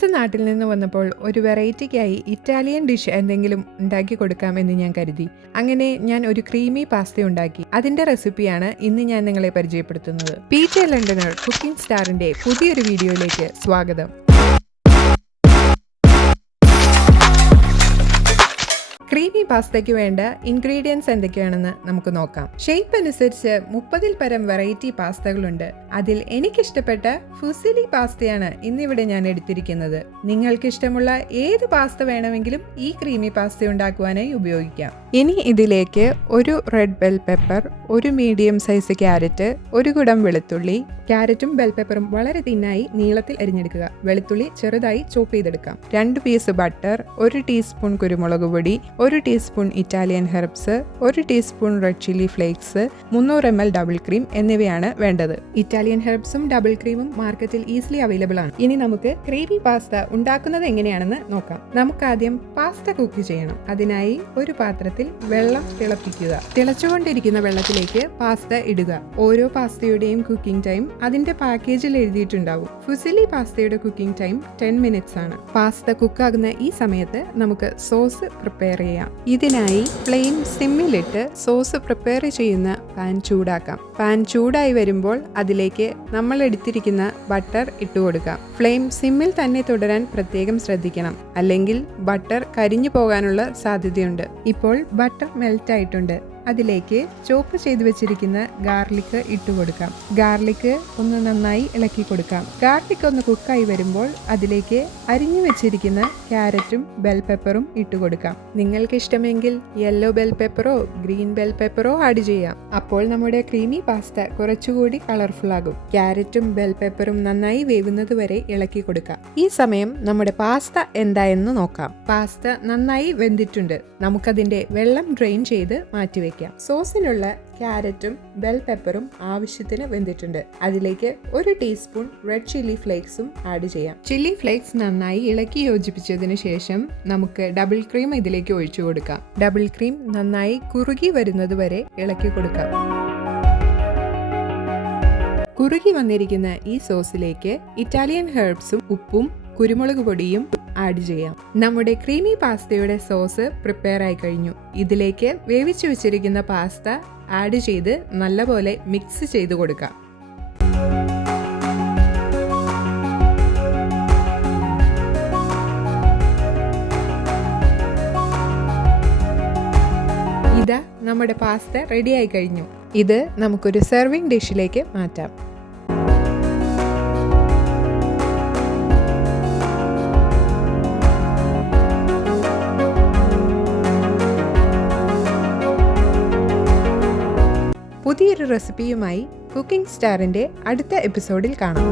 Friends നാട്ടിൽ നിന്ന് വന്നപ്പോൾ ഒരു വെറൈറ്റിക്കായി ഇറ്റാലിയൻ ഡിഷ് എന്തെങ്കിലും ഉണ്ടാക്കി കൊടുക്കാമെന്ന് ഞാൻ കരുതി. അങ്ങനെ ഞാൻ ഒരു ക്രീമി പാസ്ത ഉണ്ടാക്കി. അതിന്റെ റെസിപ്പിയാണ് ഇന്ന് ഞാൻ നിങ്ങളെ പരിചയപ്പെടുത്തുന്നത്. PJ ലണ്ടനർ കുക്കിംഗ് സ്റ്റാറിന്റെ പുതിയൊരു വീഡിയോയിലേക്ക് സ്വാഗതം. ക്രീമി പാസ്തയ്ക്ക് വേണ്ട ഇൻഗ്രീഡിയൻസ് എന്തൊക്കെയാണെന്ന് നമുക്ക് നോക്കാം. ഷേപ്പ് അനുസരിച്ച് 30-ൽ പരം വെറൈറ്റി പാസ്തകളുണ്ട്. അതിൽ എനിക്കിഷ്ടപ്പെട്ട ഫുസിലി പാസ്തയാണ് ഇന്നിവിടെ ഞാൻ എടുത്തിരിക്കുന്നത്. നിങ്ങൾക്ക് ഇഷ്ടമുള്ള ഏത് പാസ്ത വേണമെങ്കിലും ഈ ക്രീമി പാസ്ത ഉണ്ടാക്കുവാനായി ഉപയോഗിക്കാം. ഇനി ഇതിലേക്ക് ഒരു റെഡ് ബെൽ പെപ്പർ, ഒരു മീഡിയം സൈസ് ക്യാരറ്റ്, ഒരു കുടം വെളുത്തുള്ളി. ക്യാരറ്റും ബെൽ പെപ്പറും വളരെ തിന്നായി നീളത്തിൽ അരിഞ്ഞെടുക്കുക. വെളുത്തുള്ളി ചെറുതായി ചോപ്പ് ചെയ്തെടുക്കാം. 2 പീസ് ബട്ടർ, 1 ടീസ്പൂൺ കുരുമുളക് പൊടി, 1 teaspoon Italian herbs, 1 teaspoon red chilli flakes, 300 ml double cream എന്നിവയാണ് വേണ്ടത്. ഇറ്റാലിയൻ ഹെർബ്സും ഡബിൾ ക്രീമും മാർക്കറ്റിൽ ഈസിലി അവൈലബിൾ ആണ്. ഇനി നമുക്ക് ക്രീമി പാസ്ത ഉണ്ടാക്കുന്നത് എങ്ങനെയാണെന്ന് നോക്കാം. നമുക്ക് ആദ്യം പാസ്ത കുക്ക് ചെയ്യണം. അതിനായി ഒരു പാത്രത്തിൽ വെള്ളം തിളപ്പിക്കുക. തിളച്ചുകൊണ്ടിരിക്കുന്ന വെള്ളത്തിലേക്ക് പാസ്ത ഇടുക. ഓരോ പാസ്തയുടെയും കുക്കിംഗ് ടൈം അതിന്റെ പാക്കേജിൽ എഴുതിയിട്ടുണ്ടാവും. ഫുസിലി പാസ്തയുടെ കുക്കിംഗ് ടൈം 10 മിനിറ്റ്സ് ആണ്. പാസ്ത കുക്കാകുന്ന ഈ സമയത്ത് നമുക്ക് സോസ് പ്രിപ്പയർ ചെയ്യാം. ഇതിനായി ഫ്ലെയിം സിമ്മിലിട്ട് സോസ് പ്രിപ്പയർ ചെയ്യുന്ന പാൻ ചൂടാക്കാം. പാൻ ചൂടായി വരുമ്പോൾ അതിലേക്ക് നമ്മൾ എടുത്തിരിക്കുന്ന ബട്ടർ ഇട്ടുകൊടുക്കാം. ഫ്ലെയിം സിമ്മിൽ തന്നെ തുടരാൻ പ്രത്യേകം ശ്രദ്ധിക്കണം, അല്ലെങ്കിൽ ബട്ടർ കരിഞ്ഞു പോകാനുള്ള സാധ്യതയുണ്ട്. ഇപ്പോൾ ബട്ടർ മെൽറ്റ് ആയിട്ടുണ്ട്. അതിലേക്ക് ചോപ്പ് ചെയ്ത് വെച്ചിരിക്കുന്ന ഗാർലിക് ഇട്ടുകൊടുക്കാം. ഗാർലിക് ഒന്ന് നന്നായി ഇളക്കി കൊടുക്കാം. ഗാർലിക് ഒന്ന് കുക്കായി വരുമ്പോൾ അതിലേക്ക് അരിഞ്ഞു വെച്ചിരിക്കുന്ന ക്യാരറ്റും ബെൽ പെപ്പറും ഇട്ടുകൊടുക്കാം. നിങ്ങൾക്ക് ഇഷ്ടമെങ്കിൽ യെല്ലോ ബെൽ പെപ്പറോ ഗ്രീൻ ബെൽ പെപ്പറോ ആഡ് ചെയ്യാം. അപ്പോൾ നമ്മുടെ ക്രീമി പാസ്ത കുറച്ചുകൂടി കളർഫുൾ ആകും. ക്യാരറ്റും ബെൽ പെപ്പറും നന്നായി വേവുന്നത് വരെ ഇളക്കി കൊടുക്കാം. ഈ സമയം നമ്മുടെ പാസ്ത എന്തായെന്ന് നോക്കാം. പാസ്ത നന്നായി വെന്തിട്ടുണ്ട്. നമുക്കതിന്റെ വെള്ളം ഡ്രെയിൻ ചെയ്ത് മാറ്റിവെക്കാം. സോസിനുള്ള ക്യാരറ്റും ബെൽ പെപ്പറും ആവശ്യത്തിന് വെന്തിട്ടുണ്ട്. അതിലേക്ക് 1 ടീസ്പൂൺ റെഡ് ചില്ലി ഫ്ലേക്സും ആഡ് ചെയ്യാം. ചില്ലി ഫ്ലേക്സ് നന്നായി ഇളക്കി യോജിപ്പിച്ചതിന് ശേഷം നമുക്ക് ഡബിൾ ക്രീം ഇതിലേക്ക് ഒഴിച്ചു കൊടുക്കാം. ഡബിൾ ക്രീം നന്നായി കുറുകി വരുന്നത് വരെ ഇളക്കി കൊടുക്കാം. കുറുകി വന്നിരിക്കുന്ന ഈ സോസിലേക്ക് ഇറ്റാലിയൻ ഹെർബ്സും ഉപ്പും കുരുമുളക് പൊടിയും ആഡ് ചെയ്യാം. നമ്മുടെ ക്രീമി പാസ്തയുടെ സോസ് പ്രിപ്പയർ ആയി കഴിഞ്ഞു. ഇതിലേക്ക് വേവിച്ചു വെച്ചിരിക്കുന്ന പാസ്ത ആഡ് ചെയ്ത് നല്ലപോലെ മിക്സ് ചെയ്ത് കൊടുക്കാം. ഇതാ നമ്മുടെ പാസ്ത റെഡി ആയി കഴിഞ്ഞു. ഇത് നമുക്കൊരു സെർവിംഗ് ഡിഷിലേക്ക് മാറ്റാം. പുതിയൊരു റെസിപ്പിയുമായി കുക്കിംഗ് സ്റ്റാറിന്റെ അടുത്ത എപ്പിസോഡിൽ കാണാം.